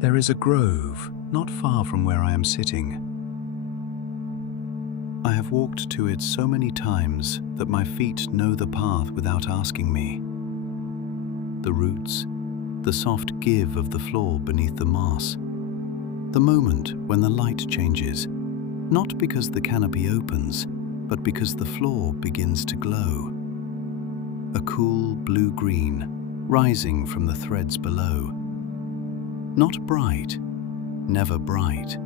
There is a grove not far from where I am sitting. I have walked to it so many times that my feet know the path without asking me. The roots, the soft give of the floor beneath the moss, the moment when the light changes, not because the canopy opens, but because the floor begins to glow. A cool blue-green rising from the threads below. Not bright, never bright,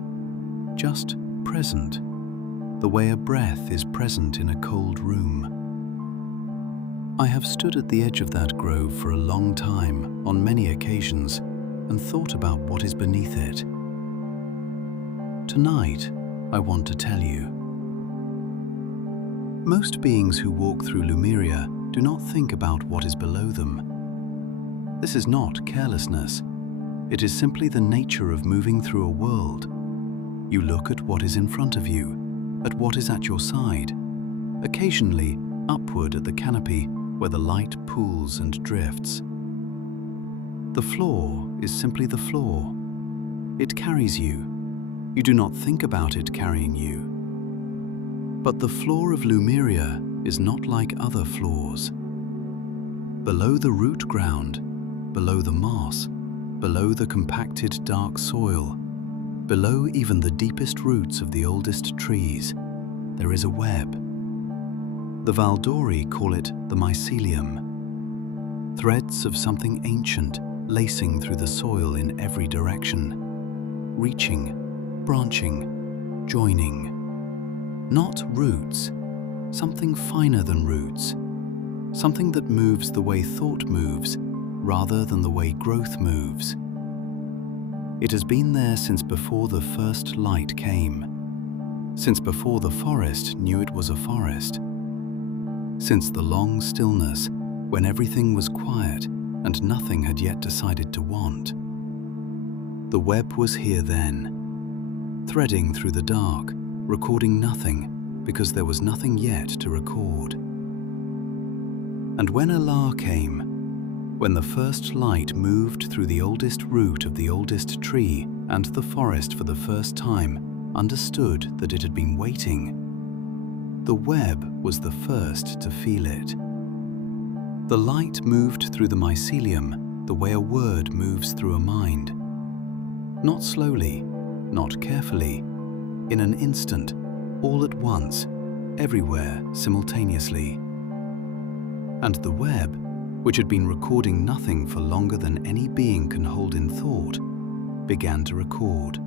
just present, the way a breath is present in a cold room. I have stood at the edge of that grove for a long time on many occasions and thought about what is beneath it. Tonight, I want to tell you. Most beings who walk through Lumeria do not think about what is below them. This is not carelessness. It is simply the nature of moving through a world. You look at what is in front of you, at what is at your side, occasionally upward at the canopy where the light pools and drifts. The floor is simply the floor. It carries you. You do not think about it carrying you. But the floor of Lumeria is not like other floors. Below the root ground, below the moss, below the compacted dark soil, below even the deepest roots of the oldest trees, there is a web. The Valdori call it the mycelium. Threads of something ancient lacing through the soil in every direction, reaching, branching, joining. Not roots, something finer than roots, something that moves the way thought moves rather than the way growth moves. It has been there since before the first light came, since before the forest knew it was a forest, since the long stillness when everything was quiet and nothing had yet decided to want. The web was here then, threading through the dark, recording nothing because there was nothing yet to record. And when Allah came, when the first light moved through the oldest root of the oldest tree and the forest for the first time understood that it had been waiting, the web was the first to feel it. The light moved through the mycelium the way a word moves through a mind. Not slowly, not carefully, in an instant, all at once, everywhere simultaneously. And the web, which had been recording nothing for longer than any being can hold in thought, began to record.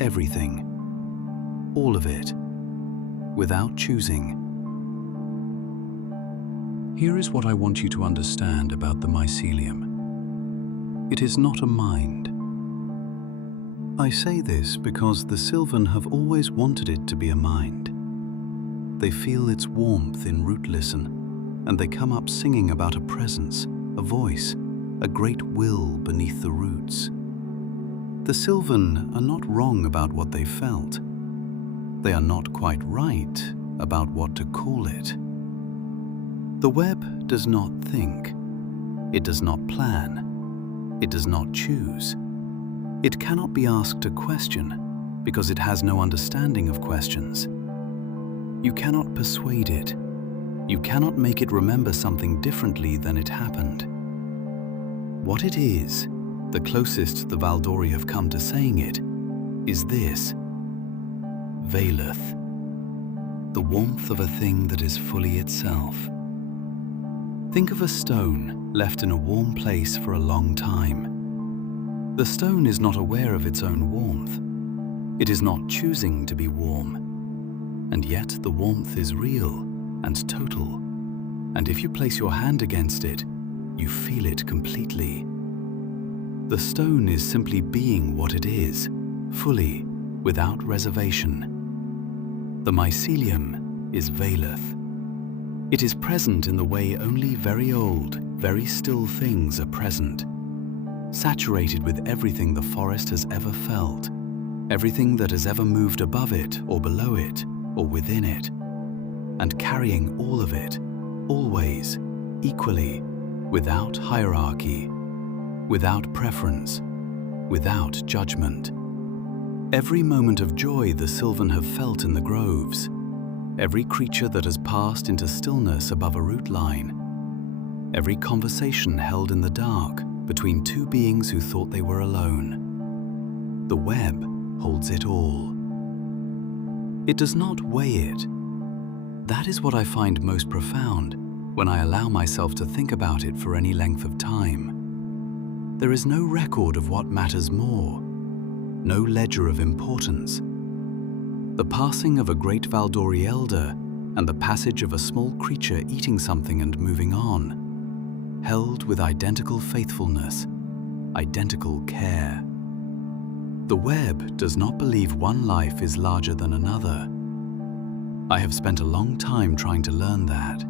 Everything. All of it. Without choosing. Here is what I want you to understand about the mycelium. It is not a mind. I say this because the Sylvan have always wanted it to be a mind. They feel its warmth in root listen, and they come up singing about a presence, a voice, a great will beneath the roots. The Sylvan are not wrong about what they felt. They are not quite right about what to call it. The web does not think. It does not plan. It does not choose. It cannot be asked a question because it has no understanding of questions. You cannot persuade it. You cannot make it remember something differently than it happened. What it is, the closest the Valdori have come to saying it, is this: Veileth, the warmth of a thing that is fully itself. Think of a stone left in a warm place for a long time. The stone is not aware of its own warmth. It is not choosing to be warm. And yet the warmth is real and total. And if you place your hand against it, you feel it completely. The stone is simply being what it is, fully, without reservation. The mycelium is Veileth. It is present in the way only very old, very still things are present, saturated with everything the forest has ever felt, everything that has ever moved above it or below it or within it, and carrying all of it, always, equally, without hierarchy, without preference, without judgment. Every moment of joy the sylvan have felt in the groves, every creature that has passed into stillness above a root line, every conversation held in the dark between two beings who thought they were alone. The web holds it all. It does not weigh it. That is what I find most profound when I allow myself to think about it for any length of time. There is no record of what matters more, no ledger of importance. The passing of a great Valdori elder and the passage of a small creature eating something and moving on, held with identical faithfulness, identical care. The web does not believe one life is larger than another. I have spent a long time trying to learn that.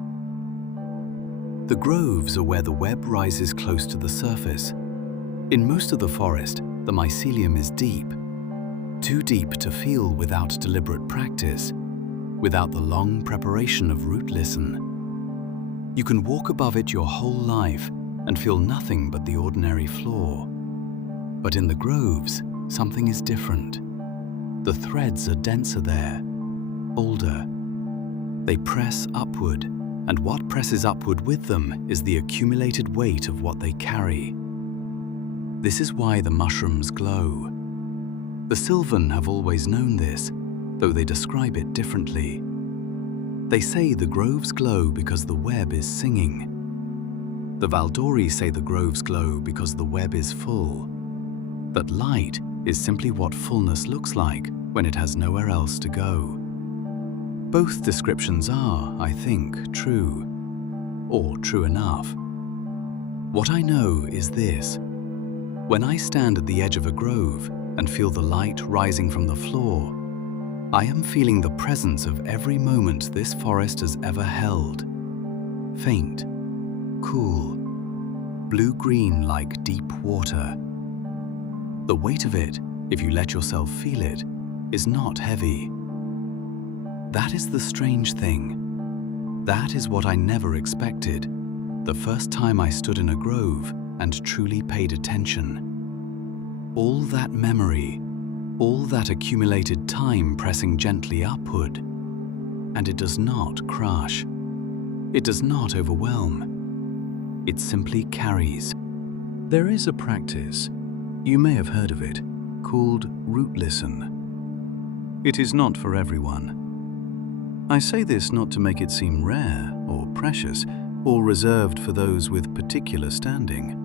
The groves are where the web rises close to the surface. In most of the forest, the mycelium is deep, too deep to feel without deliberate practice, without the long preparation of root listen. You can walk above it your whole life and feel nothing but the ordinary floor. But in the groves, something is different. The threads are denser there, older. They press upward, and what presses upward with them is the accumulated weight of what they carry. This is why the mushrooms glow. The Sylvan have always known this, though they describe it differently. They say the groves glow because the web is singing. The Valdori say the groves glow because the web is full. That light is simply what fullness looks like when it has nowhere else to go. Both descriptions are, I think, true, or true enough. What I know is this. When I stand at the edge of a grove and feel the light rising from the floor, I am feeling the presence of every moment this forest has ever held. Faint, cool, blue-green like deep water. The weight of it, if you let yourself feel it, is not heavy. That is the strange thing. That is what I never expected, the first time I stood in a grove and truly paid attention. All that memory, all that accumulated time pressing gently upward, and it does not crush. It does not overwhelm. It simply carries. There is a practice, you may have heard of it, called root listen. It is not for everyone. I say this not to make it seem rare or precious or reserved for those with particular standing.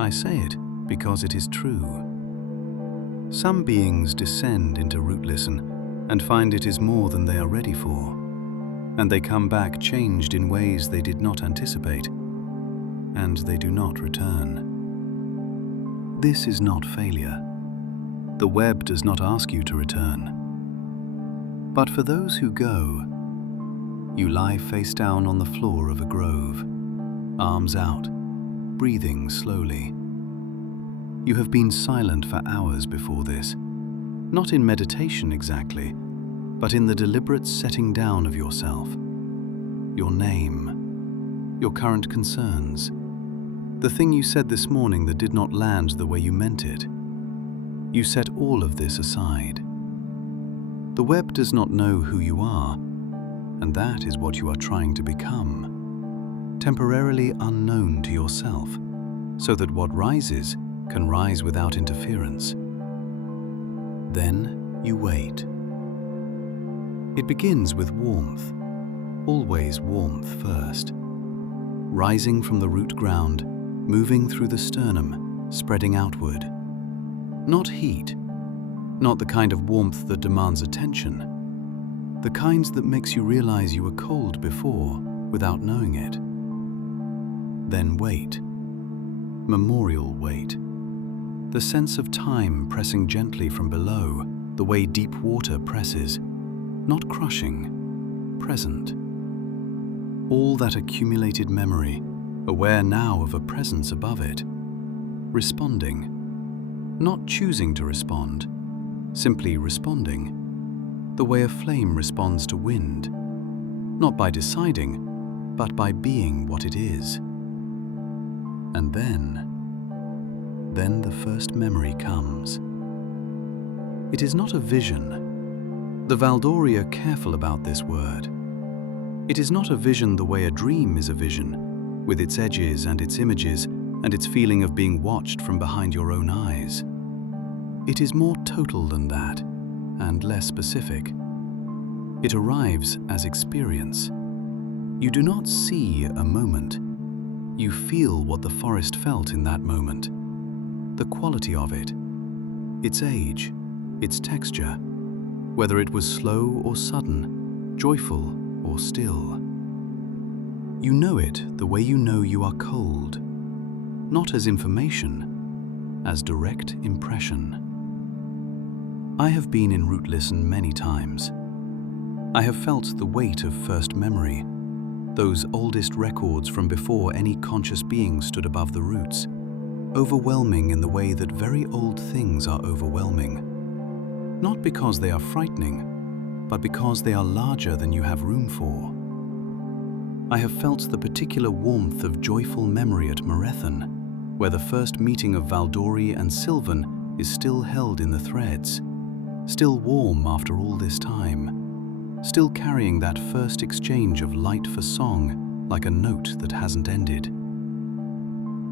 I say it because it is true. Some beings descend into root listen and find it is more than they are ready for, and they come back changed in ways they did not anticipate, and they do not return. This is not failure. The web does not ask you to return. But for those who go, you lie face down on the floor of a grove, arms out, breathing slowly. You have been silent for hours before this, not in meditation exactly, but in the deliberate setting down of yourself, your name, your current concerns, the thing you said this morning that did not land the way you meant it. You set all of this aside. The web does not know who you are, and that is what you are trying to become, temporarily unknown to yourself, so that what rises can rise without interference. Then you wait. It begins with warmth, always warmth first, rising from the root ground, moving through the sternum, spreading outward. Not heat, not the kind of warmth that demands attention, the kind that makes you realize you were cold before without knowing it. Then wait, memorial wait. The sense of time pressing gently from below, the way deep water presses, not crushing, present. All that accumulated memory, aware now of a presence above it, responding, not choosing to respond, simply responding, the way a flame responds to wind, not by deciding, but by being what it is. And then, then the first memory comes. It is not a vision. The Valdori are careful about this word. It is not a vision the way a dream is a vision, with its edges and its images and its feeling of being watched from behind your own eyes. It is more total than that, and less specific. It arrives as experience. You do not see a moment. You feel what the forest felt in that moment, the quality of it, its age, its texture, whether it was slow or sudden, joyful or still. You know it the way you know you are cold, not as information, as direct impression. I have been in root listen many times. I have felt the weight of first memory, those oldest records from before any conscious being stood above the roots, overwhelming in the way that very old things are overwhelming. Not because they are frightening, but because they are larger than you have room for. I have felt the particular warmth of joyful memory at Marathon, where the first meeting of Valdori and Sylvan is still held in the threads, still warm after all this time, still carrying that first exchange of light for song like a note that hasn't ended.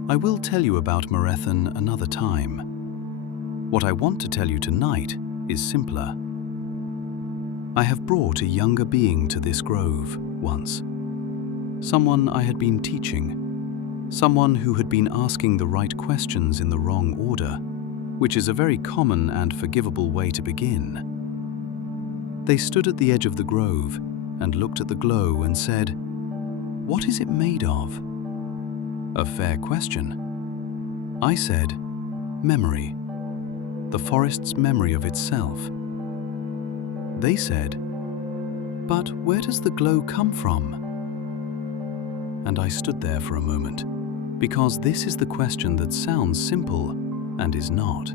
I will tell you about Marathon another time. What I want to tell you tonight is simpler. I have brought a younger being to this grove once. Someone I had been teaching. Someone who had been asking the right questions in the wrong order, which is a very common and forgivable way to begin. They stood at the edge of the grove and looked at the glow and said, "What is it made of?" A fair question. I said, "Memory. The forest's memory of itself." They said, "But where does the glow come from?" And I stood there for a moment, because this is the question that sounds simple and is not.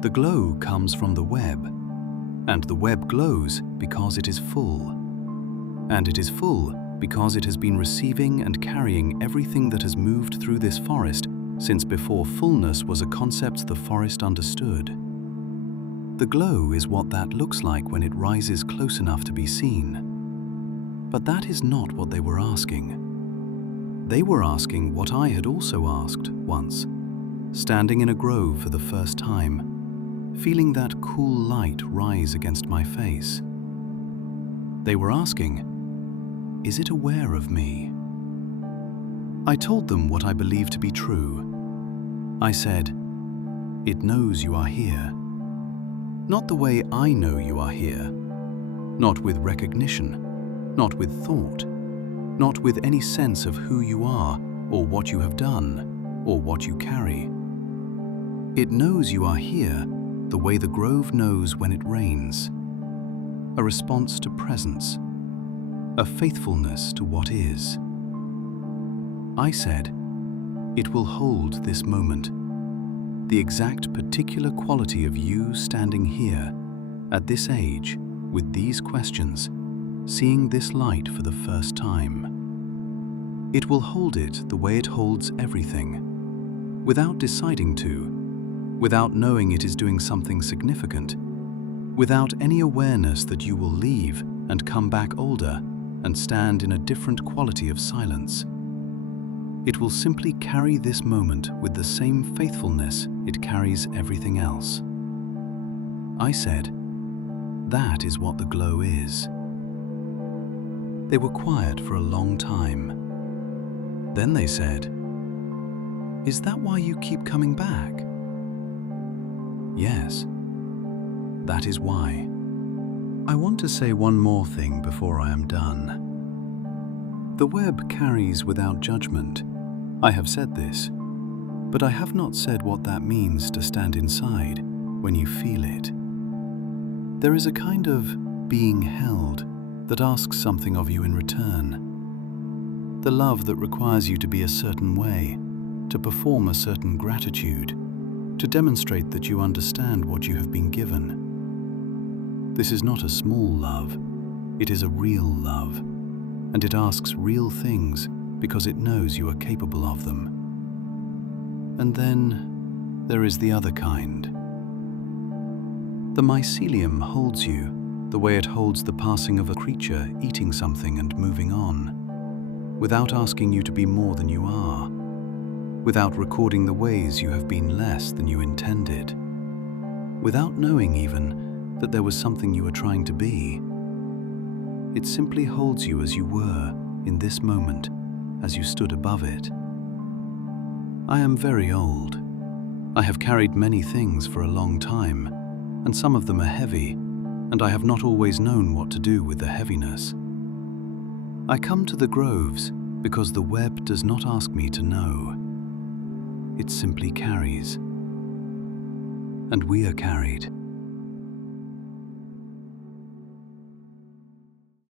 The glow comes from the web, and the web glows because it is full. And it is full because it has been receiving and carrying everything that has moved through this forest since before fullness was a concept the forest understood. The glow is what that looks like when it rises close enough to be seen. But that is not what they were asking. They were asking what I had also asked once, standing in a grove for the first time, feeling that cool light rise against my face. They were asking, "Is it aware of me?" I told them what I believed to be true. I said, "It knows you are here. Not the way I know you are here. Not with recognition, not with thought, not with any sense of who you are or what you have done or what you carry. It knows you are here the way the grove knows when it rains. A response to presence, a faithfulness to what is." I said, "It will hold this moment, the exact particular quality of you standing here, at this age, with these questions, seeing this light for the first time. It will hold it the way it holds everything, without deciding to, without knowing it is doing something significant, without any awareness that you will leave and come back older and stand in a different quality of silence. It will simply carry this moment with the same faithfulness it carries everything else." I said, "That is what the glow is." They were quiet for a long time. Then they said, "Is that why you keep coming back?" "Yes, that is why." I want to say one more thing before I am done. The web carries without judgment. I have said this, but I have not said what that means to stand inside when you feel it. There is a kind of being held that asks something of you in return. The love that requires you to be a certain way, to perform a certain gratitude, to demonstrate that you understand what you have been given. This is not a small love, it is a real love, and it asks real things because it knows you are capable of them. And then there is the other kind. The mycelium holds you the way it holds the passing of a creature eating something and moving on, without asking you to be more than you are, without recording the ways you have been less than you intended, without knowing even that there was something you were trying to be. It simply holds you as you were in this moment, as you stood above it. I am very old. I have carried many things for a long time, and some of them are heavy, and I have not always known what to do with the heaviness. I come to the groves because the web does not ask me to know. It simply carries. And we are carried.